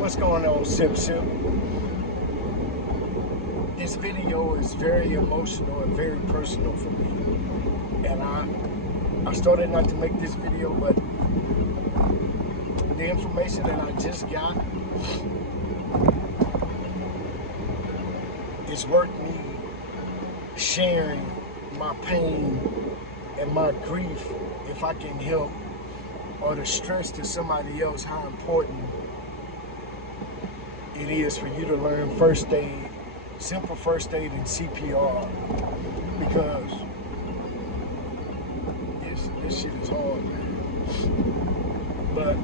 What's going on, Sip? This video is very emotional and very personal for me. And I started not to make this video, but the information that I just got is worth me sharing my pain and my grief if I can help, or to stress to somebody else how important it is for you to learn first aid, simple first aid and CPR, because this shit is hard, man. But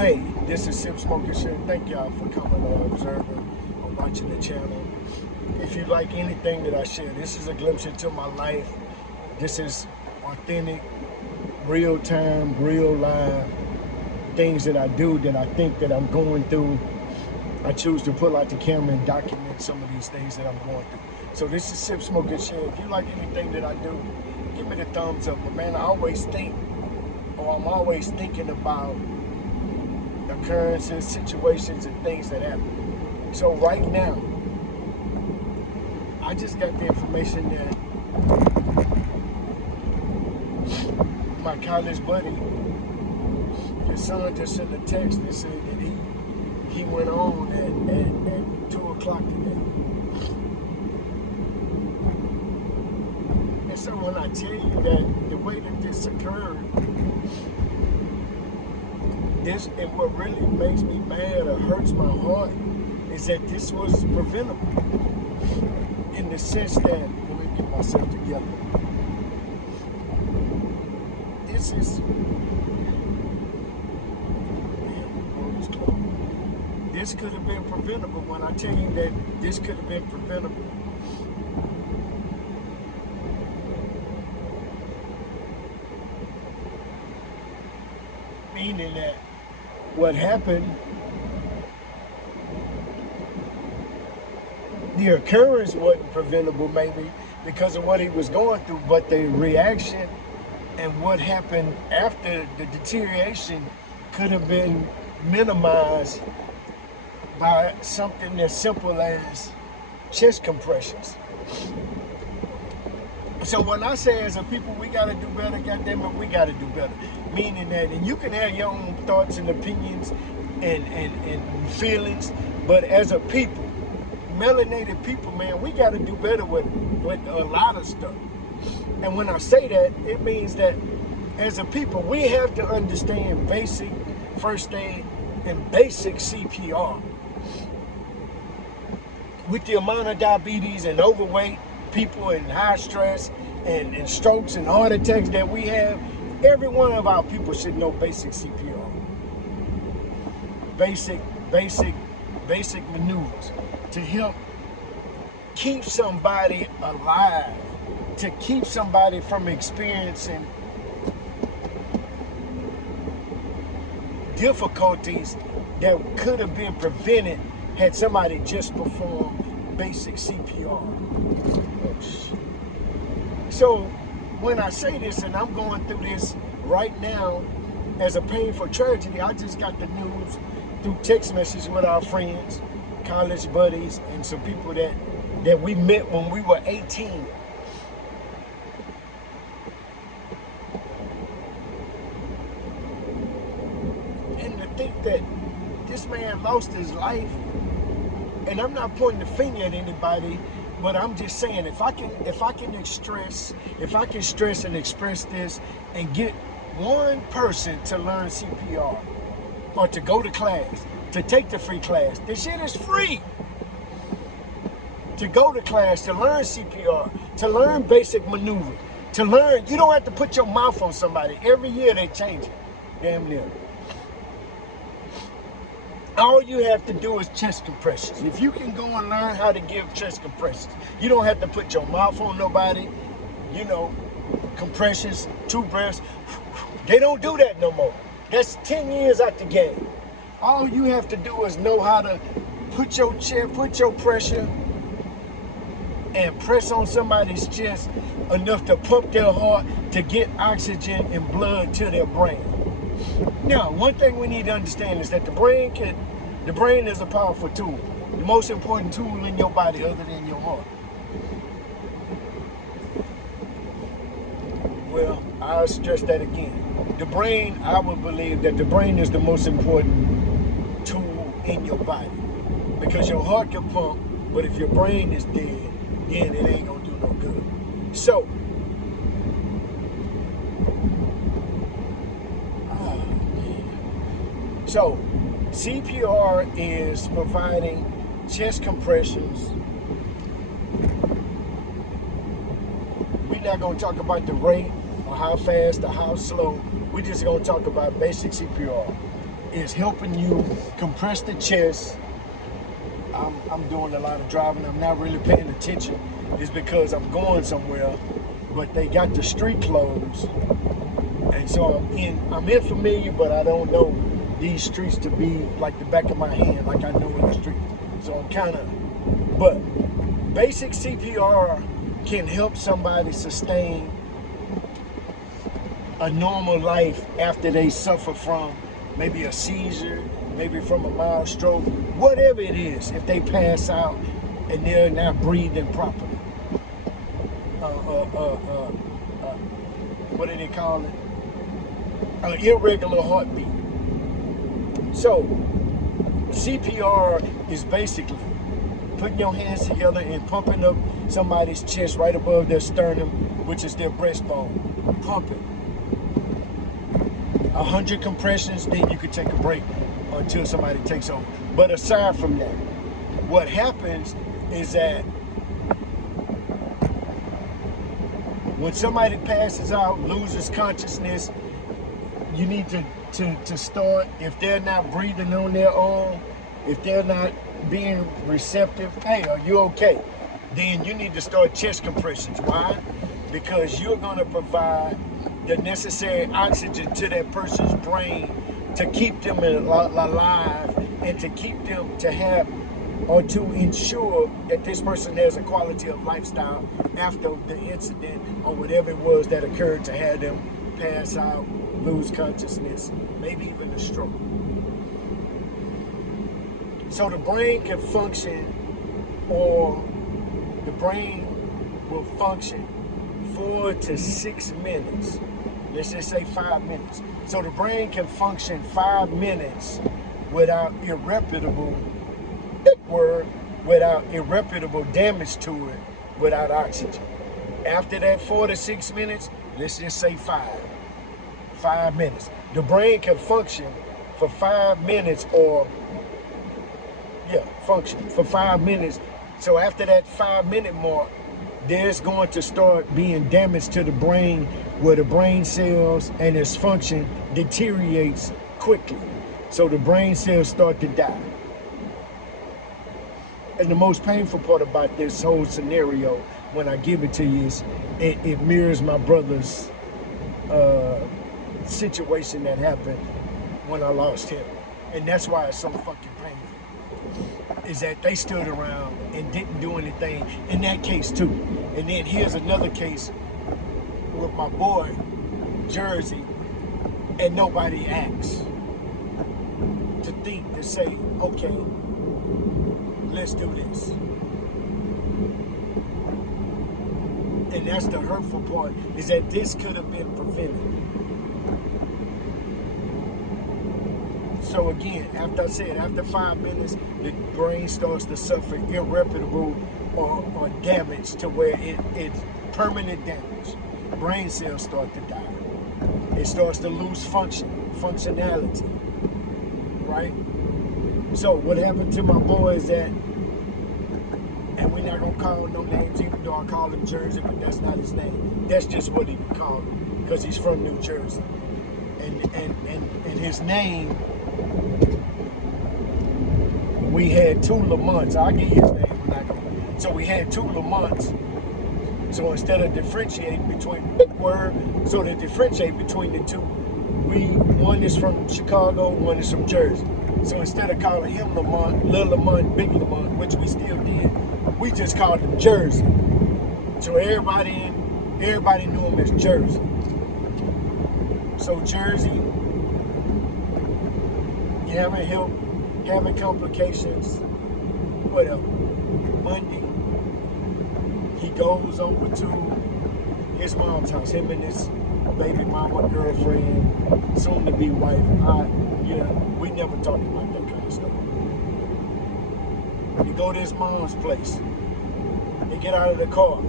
hey, this is Sip Smoking Shit. Thank y'all for coming on, observing, or watching the channel. If you like anything that I share, this is a glimpse into my life. This is authentic, real time, real live things that I do, that I think that I'm going through. I choose to pull out the camera and document some of these things that I'm going through. So this is Sip Smoking Shit. If you like anything that I do, give me the thumbs up. But man, I always think, or I'm always thinking about occurrences, situations, and things that happen. So right now, I just got the information that my college buddy, his son just sent a text that said that he went on at 2 o'clock today. And so when I tell you that the way that this occurred, and what really makes me mad or hurts my heart is that this was preventable. In the sense that, let me get myself together. This is, this could have been preventable. When I tell you that this could have been preventable, meaning that what happened, the occurrence wasn't preventable maybe because of what he was going through, but the reaction and what happened after the deterioration could have been minimized by something as simple as chest compressions. So when I say as a people, we gotta do better, goddamn it, we gotta do better. Meaning that, and you can have your own thoughts and opinions and feelings, but as a people, melanated people, man, we got to do better with a lot of stuff. And when I say that, it means that as a people, we have to understand basic first aid and basic CPR. With the amount of diabetes and overweight people and high stress and strokes and heart attacks that we have, every one of our people should know basic CPR. Basic maneuvers to help keep somebody alive, to keep somebody from experiencing difficulties that could have been prevented had somebody just performed basic CPR. Oh, shit. So when I say this, and I'm going through this right now as a painful tragedy, I just got the news through text message with our friends, college buddies, and some people that we met when we were 18. And to think that this man lost his life, and I'm not pointing the finger at anybody, but I'm just saying, if I can stress and express this and get one person to learn CPR, or to go to class, to take the free class. This shit is free. To go to class, to learn CPR, to learn basic maneuver, to learn, you don't have to put your mouth on somebody. Every year they change it, damn near. All you have to do is chest compressions. If you can go and learn how to give chest compressions, you don't have to put your mouth on nobody, you know, compressions, 2 breaths. They don't do that no more. That's 10 years out the game. All you have to do is know how to put your pressure and press on somebody's chest enough to pump their heart to get oxygen and blood to their brain. Now, one thing we need to understand is that the brain is a powerful tool. The most important tool in your body other than your heart. Well, I'll stress that again. The brain, I would believe that the brain is the most important tool in your body. Because your heart can pump, but if your brain is dead, then it ain't gonna do no good. So, CPR is providing chest compressions. We're not going to talk about the rate or how fast or how slow. We're just going to talk about basic CPR. It's helping you compress the chest. I'm doing a lot of driving. I'm not really paying attention. It's because I'm going somewhere, but they got the street closed. And so I'm in familiar, but I don't know these streets to be like the back of my hand, like I know in the street. So I'm kind of, but basic CPR can help somebody sustain a normal life after they suffer from maybe a seizure, maybe from a mild stroke, whatever it is, if they pass out and they're not breathing properly. What do they call it? An irregular heartbeat. So, CPR is basically putting your hands together and pumping up somebody's chest right above their sternum, which is their breastbone. Pump it. 100 compressions, then you can take a break until somebody takes over. But aside from that, what happens is that when somebody passes out, loses consciousness, you need to start, if they're not breathing on their own, if they're not being receptive, hey, are you okay? Then you need to start chest compressions. Why? Because you're going to provide the necessary oxygen to that person's brain to keep them alive and to keep them to have or to ensure that this person has a quality of lifestyle after the incident or whatever it was that occurred to have them pass out, lose consciousness, maybe even a stroke. So the brain can function, or the brain will function 4 to 6 minutes. Let's just say 5 minutes. So the brain can function 5 minutes without irreparable damage to it, without oxygen. After that 4 to 6 minutes, let's just say 5 minutes. The brain can function for 5 minutes function for 5 minutes. So after that 5-minute mark, there's going to start being damage to the brain where the brain cells and its function deteriorates quickly. So the brain cells start to die. And the most painful part about this whole scenario, when I give it to you, is it mirrors my brother's situation that happened when I lost him. And that's why it's so fucking painful, is that they stood around and didn't do anything in that case too. And then here's another case with my boy, Jersey, and nobody acts to think, to say, okay, let's do this. And that's the hurtful part, is that this could have been prevented. So again, after 5 minutes, the brain starts to suffer irreparable or damage to where it's permanent damage. Brain cells start to die. It starts to lose functionality, right? So what happened to my boy is that, and we're not gonna call no names, even though I call him Jersey, but that's not his name. That's just what he would call him, because he's from New Jersey. And his name, we had two Lamonts. I'll give you his name. So we had two Lamonts. So instead of differentiating between to differentiate between the two, one is from Chicago, one is from Jersey. So instead of calling him Lamont, Lil Lamont, Big Lamont, which we still did, we just called him Jersey. So everybody knew him as Jersey. So Jersey having help, having complications, whatever. Monday, he goes over to his mom's house, him and his baby mama, girlfriend, soon to be wife. We never talked about that kind of stuff. They go to his mom's place. They get out of the car.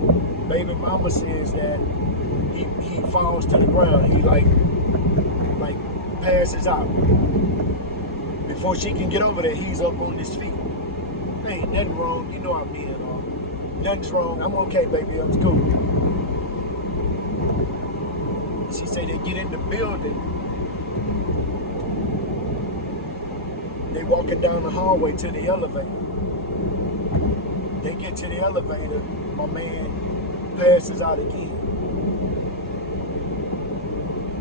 Baby mama says that he falls to the ground. He like passes out. Before she can get over there, he's up on his feet. Hey, nothing wrong. You know I'm being off. Nothing's wrong. I'm okay, baby. I'm cool. She said they get in the building. They walking down the hallway to the elevator. They get to the elevator. My man passes out again.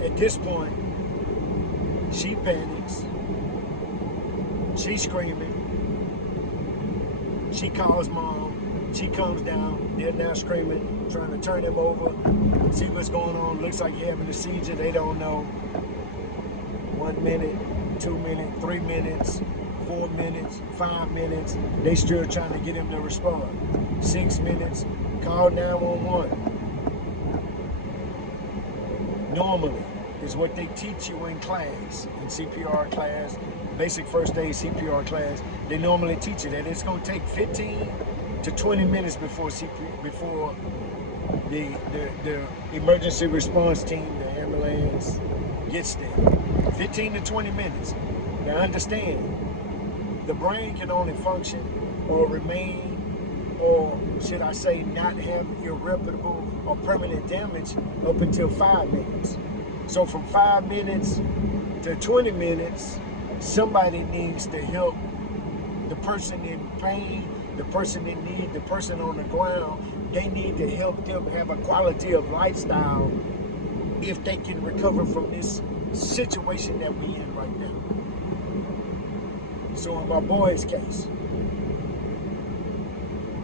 At this point, she panics. She's screaming. She calls mom. She comes down. They're now screaming, trying to turn him over, see what's going on. Looks like he's having a seizure. They don't know. 1 minute, 2 minutes, 3 minutes, 4 minutes, 5 minutes. They still trying to get him to respond. 6 minutes. Call 911. Normally, is what they teach you in class, in CPR class, basic first aid CPR class. They normally teach you that it's going to take 15 to 20 minutes before the emergency response team, the ambulance, gets there. 15 to 20 minutes. Now understand, the brain can only function or remain, or should I say not have irreparable or permanent damage up until 5 minutes. So from 5 minutes to 20 minutes, somebody needs to help the person in pain, the person in need, the person on the ground. They need to help them have a quality of lifestyle if they can recover from this situation that we're in right now. So in my boy's case,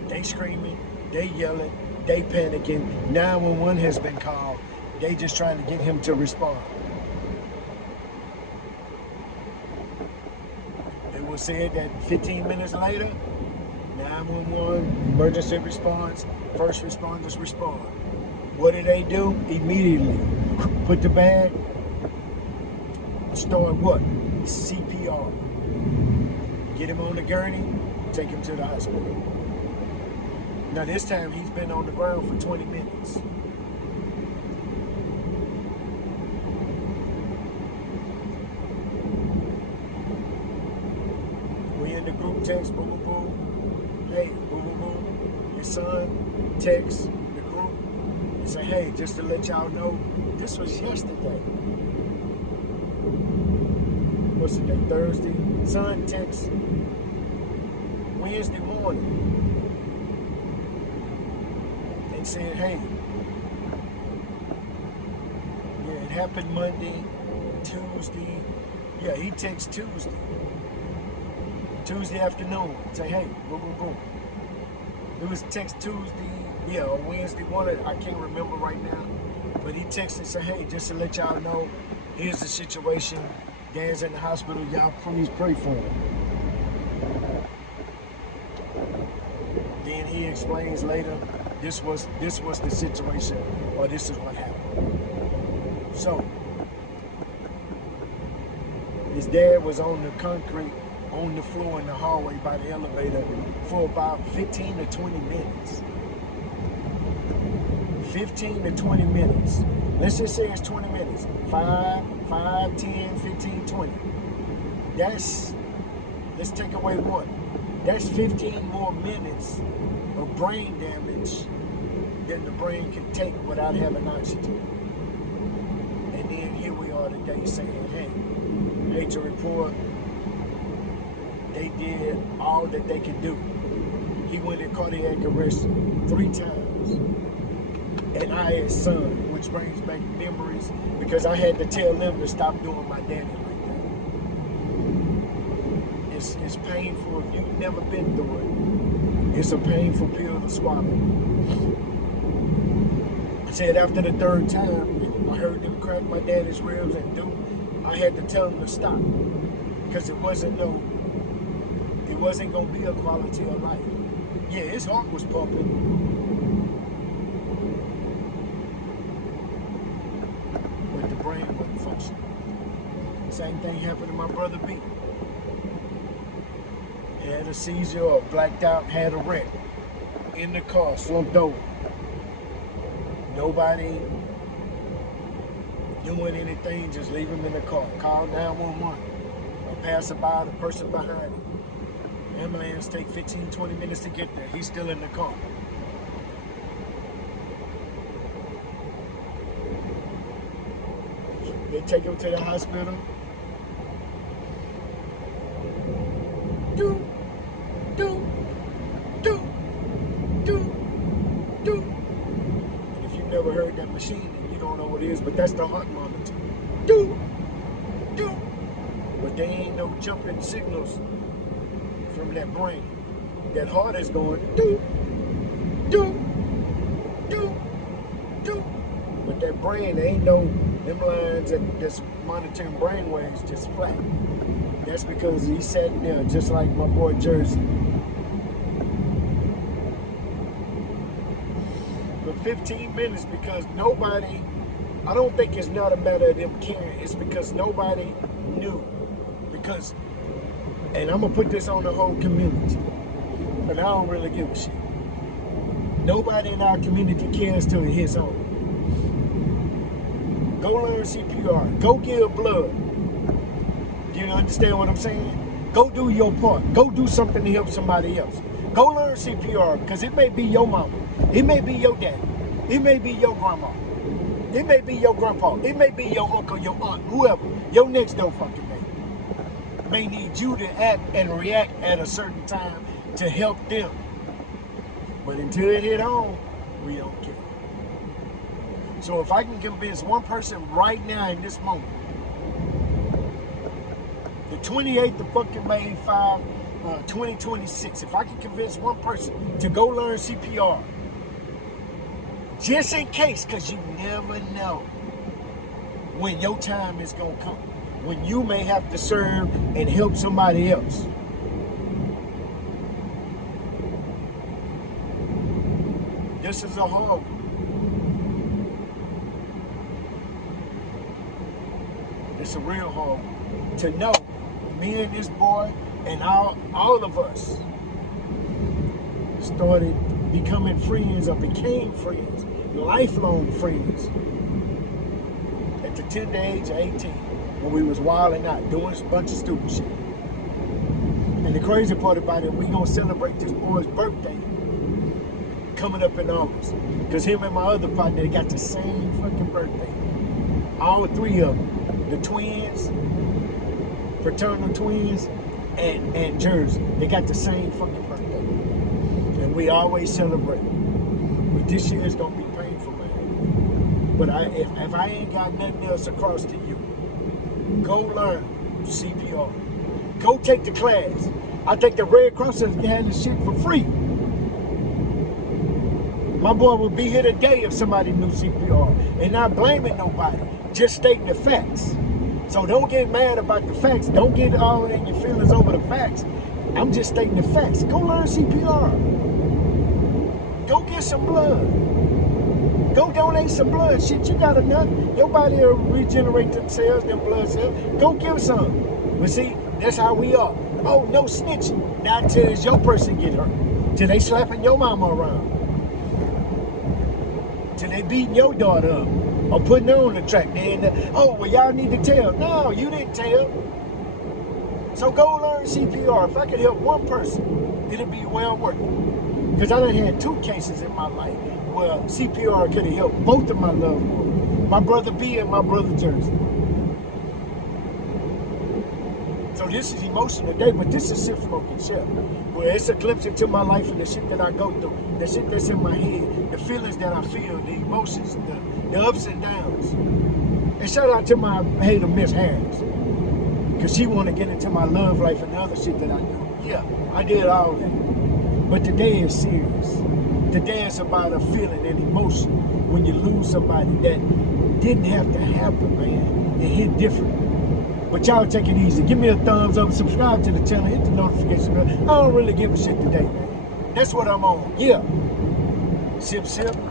they screaming, they yelling, they panicking. 911 has been called. They just trying to get him to respond. It was said that 15 minutes later, 911, emergency response, first responders respond. What do? Immediately put the bag, start what? CPR. Get him on the gurney, take him to the hospital. Now this time he's been on the ground for 20 minutes. We in the group text, boom, boom, boom. Hey, boom, boom, boom. Your son texts the group and say, hey, just to let y'all know, this was yesterday. What's the day? Thursday. Son texts Wednesday morning and said, hey, yeah, it happened Monday, Tuesday. Yeah, he texts Tuesday afternoon. Say, hey, boom, boom, boom. It was text Tuesday, yeah, or Wednesday, I can't remember right now. But he texted and said, hey, just to let y'all know, here's the situation. Dad's in the hospital. Y'all please pray for him. Then he explains later, this was the situation, or this is what happened. So, his dad was on the concrete, on the floor in the hallway by the elevator for about 15 to 20 minutes. 15 to 20 minutes. Let's just say it's 20 minutes. 5, 10, 15, 20. Let's take away 1. That's 15 more minutes of brain damage than the brain can take without having oxygen. And then here we are today saying, hey, hate to report, they did all that they could do. He went in cardiac arrest 3 times. And I, his son, which brings back memories, because I had to tell them to stop doing my daddy like that. It's painful. If you've never been through it, it's a painful pill to swallow. I said after the 3rd time, I heard them crack my daddy's ribs and I had to tell them to stop. because it wasn't gonna be a quality of life. Yeah, his heart was pumping, but the brain wasn't functioning. Same thing happened to my brother B. He had a seizure or blacked out, had a wreck in the car, slumped over. Nobody doing anything, just leave him in the car. Call 911. A passerby, the person behind him. Ambulance take 15, 20 minutes to get there. He's still in the car. They take him to the hospital. Do. And if you've never heard that machine, then you don't know what it is, but that's the heart monitor. Do. But there ain't no jumping signals from that brain. That heart is going do. But that brain, there ain't no them lines that's monitoring brain waves just flat. That's because he's sitting there just like my boy Jersey. For 15 minutes because nobody, I don't think it's not a matter of them caring, it's because nobody knew. Because, and I'm gonna put this on the whole community, but I don't really give a shit. Nobody in our community cares till it hits home. Go learn CPR, go give blood. You understand what I'm saying? Go do your part. Go do something to help somebody else. Go learn CPR, because it may be your mama. It may be your daddy. It may be your grandma. It may be your grandpa. It may be your uncle, your aunt, whoever. Your next door fucking neighbor may need you to act and react at a certain time to help them. But until it hit home, we don't care. So if I can convince one person right now in this moment, the 28th of fucking May 2026, if I can convince one person to go learn CPR, just in case, because you never know when your time is going to come, when you may have to serve and help somebody else. This is a hard one. It's a real hard one. To know me and this boy and all of us started becoming friends or became friends, lifelong friends, at the tender age of 18, when we was wilding out, doing a bunch of stupid shit. And the crazy part about it, we gonna celebrate this boy's birthday coming up in August. Because him and my other partner, they got the same fucking birthday. All three of them. The twins, fraternal twins, and Jersey. They got the same fucking birthday. And we always celebrate. But this year is gonna be painful, man. But if I ain't got nothing else across to you, go learn CPR. Go take the class. I think the Red Cross has had this shit for free. My boy would be here today if somebody knew CPR. And not blaming nobody, just stating the facts. So don't get mad about the facts. Don't get all in your feelings over the facts. I'm just stating the facts. Go learn CPR. Go get some blood. Go donate some blood. Shit, you got enough. Your body will regenerate themselves, them blood cells. Go give some. But see, that's how we are. Oh, no snitching. Not till your person get hurt. Till they slapping your mama around. Till they beating your daughter up. Or putting her on the track. Then, oh, well, y'all need to tell. No, you didn't tell. So go learn CPR. If I could help one person, it'll be well worth it. Because I done had 2 cases in my life where CPR could have helped both of my loved ones. My brother B and my brother Jersey. So this is emotional today, but this is Sip Smoking Chef. Where it's a glimpse into my life and the shit that I go through. The shit that's in my head. The feelings that I feel. The emotions. The ups and downs. And shout out to my hater, Miss Harris. Because she want to get into my love life and the other shit that I do. Yeah, I did all that. But today is serious. Today is about a feeling and emotion when you lose somebody that didn't have to happen, man. It hit different. But y'all take it easy. Give me a thumbs up, subscribe to the channel, hit the notification bell. I don't really give a shit today, man. That's what I'm on. Yeah. Sip, sip.